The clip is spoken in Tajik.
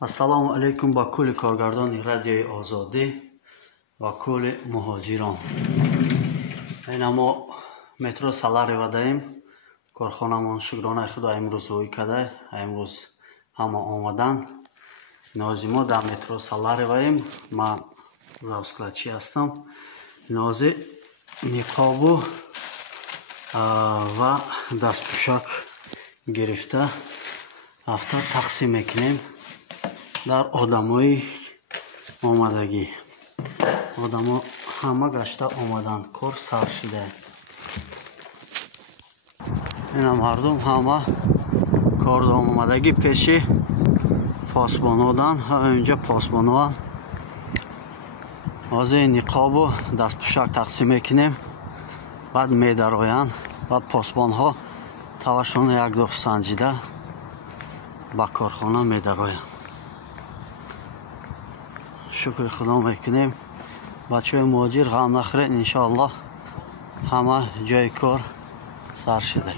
ассалому алайкум ба кулли коргардони радиои озодӣ ва кулли муҳоҷирон. Айна мо метро Саларева даем. Корхонамон шукронаи худо имрӯз рӯй када. Имрӯз ҳама омадан. Нози мо дар метро Салареваем. Ман завсклачи ҳастам. Нози ниқобу ва дастпӯшак гирифта ҳафта тақсим мекунем дар одамои омадагӣ. Одамо ҳама гашта омадан, кор сар шуда. Ина мардум ҳама кордом омадагӣ пеши посбонодан. Инҷа посбоноан. ҳозир ниқобу дастпӯшак тақсим мекунем. баъд медароянд. Баъд посбонҳо тавашон як доф санҷида ба корхона медароянд. шукри худо мекунем. бачаҳои муҳоҷир ғам нахӯред. иншоаллоҳ ҳама ҷои кор сар шуда.